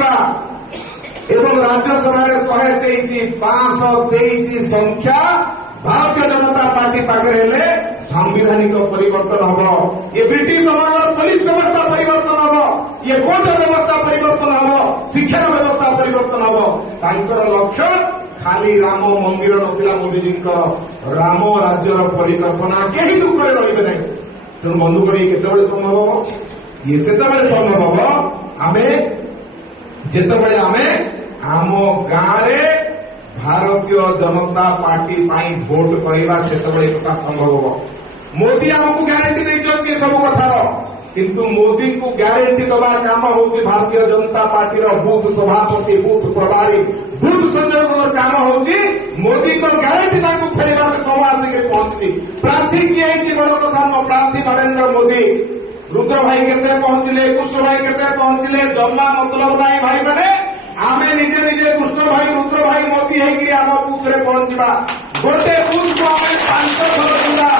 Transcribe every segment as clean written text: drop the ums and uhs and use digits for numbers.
କରିବା ଏବଂ ରାଜ୍ୟସଭାରେ 123 ସଂଖ୍ୟା ଭାରତୀୟ ଜନତା ପାର୍ଟି ପାଖରେ ହେଲେ ସାମ୍ବିଧାନିକ ପରିବର୍ତ୍ତନ ହବ। ये ବ୍ରିଟିଶ ଅମଳର ପୋଲିସ ବ୍ୟବସ୍ଥା ପରିବର୍ତ୍ତନ ହବ, ये କୋର୍ଟ ବ୍ୟବସ୍ଥା ପରିବର୍ତ୍ତନ ହବ, ଶିକ୍ଷାର ବ୍ୟବସ୍ଥା ପରିବର୍ତ୍ତନ ହବ। ତାଙ୍କର ଲକ୍ଷ୍ୟ ଖାଲି ରାମ ମନ୍ଦିର ନଥିଲା ମୋଦିଜୀଙ୍କର, ରାମ ରାଜ୍ୟର ପରିକଳ୍ପନା କେହି ଦୁଃଖରେ ରହିବେ ନାହିଁ। ତେଣୁ ବନ୍ଧୁଗଣ କେତେବେଳେ ସମ୍ଭବ ହବ? ଇଏ ସେତେବେଳେ ସମ୍ଭବ ହବ ଯେତେବେଳେ ଆମେ ଆମ ଗାଁରେ ଭାରତୀୟ ଜନତା ପାର୍ଟି ପାଇଁ ଭୋଟ କରିବା, ସେତେବେଳେ କଥା ସମ୍ଭବ ହବ। ମୋଦି ଆମକୁ ଗ୍ୟାରେଣ୍ଟି ଦେଇଛନ୍ତି ସବୁ କଥାର, କିନ୍ତୁ ମୋଦିଙ୍କୁ ଗ୍ୟାରେଣ୍ଟି ଦେବା କାମ ହେଉଛି ଭାରତୀୟ ଜନତା ପାର୍ଟିର ବୁଥ ସଭାପତି, ବୁଥ ପ୍ରଭାରୀ, ବୁଥ ସଂଯୋଗର କାମ ହେଉଛି ମୋଦିଙ୍କ ଗ୍ୟାରେଣ୍ଟି ତାଙ୍କୁ ଫେରିବାର ସମୟ ଆସିକି ପହଞ୍ଚିଛି। ପ୍ରାର୍ଥୀ କିଏ ହେଇଛି ବଡ କଥା ନୁହଁ, ପ୍ରାର୍ଥୀ ନରେନ୍ଦ୍ର ମୋଦି। ରୁଦ୍ର ଭାଇ କେତେ ପହଞ୍ଚିଲେ, କୃଷ୍ଣ ଭାଇ କେତେ ପହଞ୍ଚିଲେ, ଜମା ମତଲବ ନାହିଁ ଭାଇମାନେ। ଆମେ ନିଜେ ନିଜେ କୃଷ୍ଣ ଭାଇ, ରୁଦ୍ର ଭାଇ, ମୋଦି ହେଇକି ଆମ ବୁଥରେ ପହଞ୍ଚିବା। ଗୋଟେ ବୁଥକୁ ଆମେ 5 ଥର ଯିବା,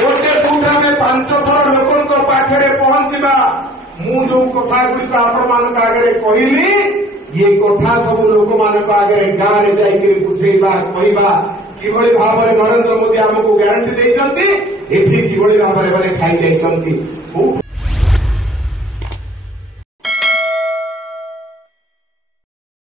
ଗୋଟେ ବୁଥରେ ଆମେ 5 ଥର ଲୋକଙ୍କ ପାଖରେ ପହଞ୍ଚିବା। ମୁଁ ଯୋଉ କଥା ଗୁଡ଼ିକ ଆପଣମାନଙ୍କ ଆଗରେ କହିଲି, ଇଏ କଥା ସବୁ ଲୋକମାନଙ୍କ ଆଗରେ ଗାଁରେ ଯାଇକରି ବୁଝେଇବା, କହିବା କିଭଳି ଭାବରେ ନରେନ୍ଦ୍ର ମୋଦି ଆମକୁ ଗ୍ୟାରେଣ୍ଟି ଦେଇଛନ୍ତି, ଏଠି କିଭଳି ଭାବରେ ଖାଇ ଯାଇଛନ୍ତି।